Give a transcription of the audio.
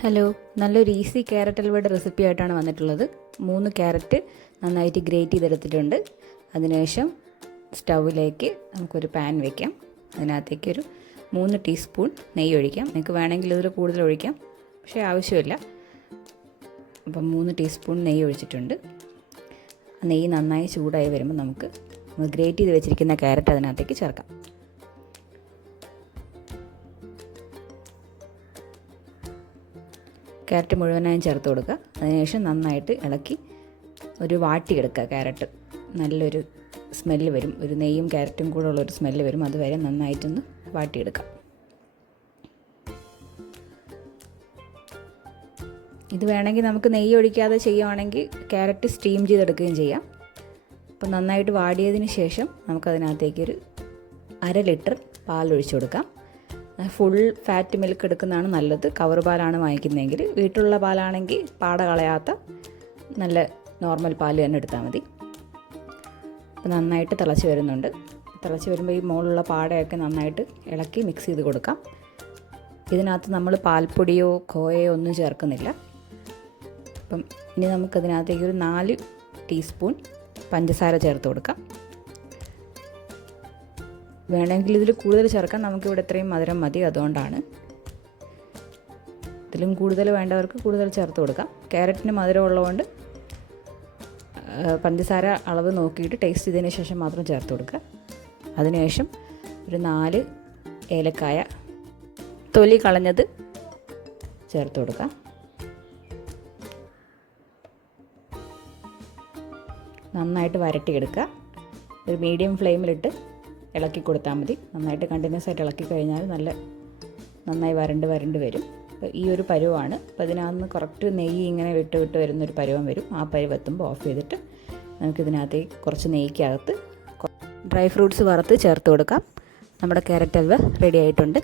Hello, നല്ലൊരു easy carrot ഹൽവയുടെ recipe ആയിട്ടാണ് വന്നിട്ടുള്ളത്. 3 ക്യാരറ്റ് നന്നായിട്ട് ഗ്രേറ്റ് ചെയ്തെടുത്തിട്ടുണ്ട്. അതിനുശേഷം സ്റ്റൗവിലേക്ക് നമുക്കൊരു പാൻ വയ്ക്കാം. അതിനകത്തേക്ക് ഒരു 3 ടീസ്പൂൺ നെയ്യ് ഒഴിക്കാം. നിങ്ങൾക്ക് വേണമെങ്കിൽ ഇതിൽ കൂടുതൽ ഒഴിക്കാം, പക്ഷേ ആവശ്യമില്ല. അപ്പം 3 ടീസ്പൂൺ നെയ്യ് ഒഴിച്ചിട്ടുണ്ട്. നെയ്യ് നന്നായി ചൂടായി വരുമ്പോൾ നമുക്ക് ഗ്രേറ്റ് ചെയ്ത് വെച്ചിരിക്കുന്ന ക്യാരറ്റ് അതിനകത്തേക്ക് ചേർക്കാം. ക്യാരറ്റ് മുഴുവനായും ചേർത്ത് കൊടുക്കുക. അതിനുശേഷം നന്നായിട്ട് ഇളക്കി ഒരു വാട്ടിയെടുക്കുക. ക്യാരറ്റ് നല്ലൊരു സ്മെല്ല് വരും, ഒരു നെയ്യും ക്യാരറ്റും കൂടെ ഉള്ളൊരു സ്മെല്ല് വരും. അതുവരെ നന്നായിട്ടൊന്ന് വാട്ടിയെടുക്കാം. ഇത് വേണമെങ്കിൽ നമുക്ക് നെയ്യ് ഒഴിക്കാതെ ചെയ്യുവാണെങ്കിൽ ക്യാരറ്റ് സ്റ്റീം ചെയ്തെടുക്കുകയും ചെയ്യാം. അപ്പോൾ നന്നായിട്ട് വാടിയതിന് ശേഷം നമുക്കതിനകത്തേക്കൊരു 1/2 ലിറ്റർ പാൽ ഒഴിച്ചു കൊടുക്കാം. ഫുൾ ഫാറ്റ് മിൽക്ക് എടുക്കുന്നതാണ് നല്ലത്. കവർ പാലാണ് വാങ്ങിക്കുന്നതെങ്കിൽ, വീട്ടിലുള്ള പാലാണെങ്കിൽ പാട കളയാത്ത നല്ല നോർമൽ പാൽ തന്നെ എടുത്താൽ മതി. അപ്പോൾ നന്നായിട്ട് തിളച്ച് വരുന്നുണ്ട്. തിളച്ച് വരുമ്പോൾ ഈ മുകളിലുള്ള പാടയൊക്കെ നന്നായിട്ട് ഇളക്കി മിക്സ് ചെയ്ത് കൊടുക്കാം. ഇതിനകത്ത് നമ്മൾ പാൽപ്പൊടിയോ ഖോയയോ ഒന്നും ചേർക്കുന്നില്ല. അപ്പം ഇനി നമുക്കതിനകത്തേക്ക് ഒരു 4 ടീസ്പൂൺ പഞ്ചസാര ചേർത്ത് കൊടുക്കാം. വേണമെങ്കിൽ ഇതിൽ കൂടുതൽ ചേർക്കാം, നമുക്കിവിടെ ഇത്രയും മധുരം മതി, അതുകൊണ്ടാണ്. ഇതിലും കൂടുതൽ വേണ്ടവർക്ക് കൂടുതൽ ചേർത്ത് കൊടുക്കാം. ക്യാരറ്റിന് മധുരം ഉള്ളതുകൊണ്ട് പഞ്ചസാര അളവ് നോക്കിയിട്ട് ടേസ്റ്റ് ചെയ്തതിന് ശേഷം മാത്രം ചേർത്ത് കൊടുക്കുക. അതിനുശേഷം ഒരു 4 ഏലക്കായ തൊലി കളഞ്ഞത് ചേർത്ത് കൊടുക്കുക. നന്നായിട്ട് വരട്ടിയെടുക്കുക. ഒരു മീഡിയം ഫ്ലെയിമിലിട്ട് ഇളക്കി കൊടുത്താൽ മതി. നന്നായിട്ട് കണ്ടിന്യൂസ് ആയിട്ട് ഇളക്കി കഴിഞ്ഞാൽ നന്നായി വരണ്ട് വരും. അപ്പോൾ ഈ ഒരു പരുവമാണ്. അപ്പോൾ ഇതിനകത്ത് കറക്റ്റ് നെയ്യ് ഇങ്ങനെ വിട്ട് വരുന്നൊരു പരുവം വരും. ആ പരുവെത്തുമ്പോൾ ഓഫ് ചെയ്തിട്ട് നമുക്കിതിനകത്തേക്ക് കുറച്ച് നെയ്ക്കകത്ത് ഡ്രൈ ഫ്രൂട്ട്സ് വറുത്ത് ചേർത്ത് കൊടുക്കാം. നമ്മുടെ ക്യാരറ്റ് ഹൽവ റെഡി ആയിട്ടുണ്ട്.